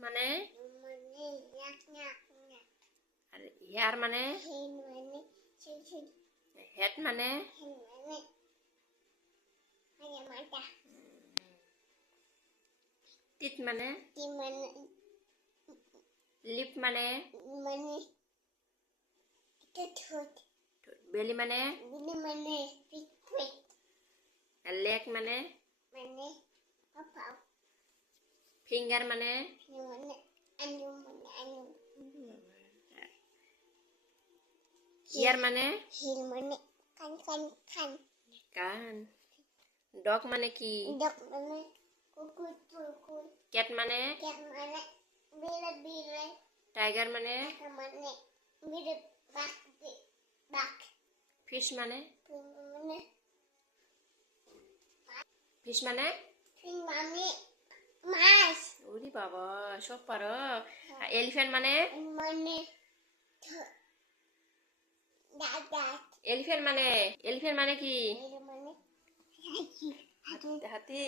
মানে আর হেয়ার মানে হেড মানে টিথ মানে লিপ মানে বেলি মানে লেগ মানে ফিঙ্গার মানে ইয়ার মানে কান ডগ মানে কি ক্যাট মানে টাইগার মানে ফিশ মানে ওরে বাবা সব পারো এলিফ্যান্ট মানে এলিফ্যান্ট মানে কি হাতি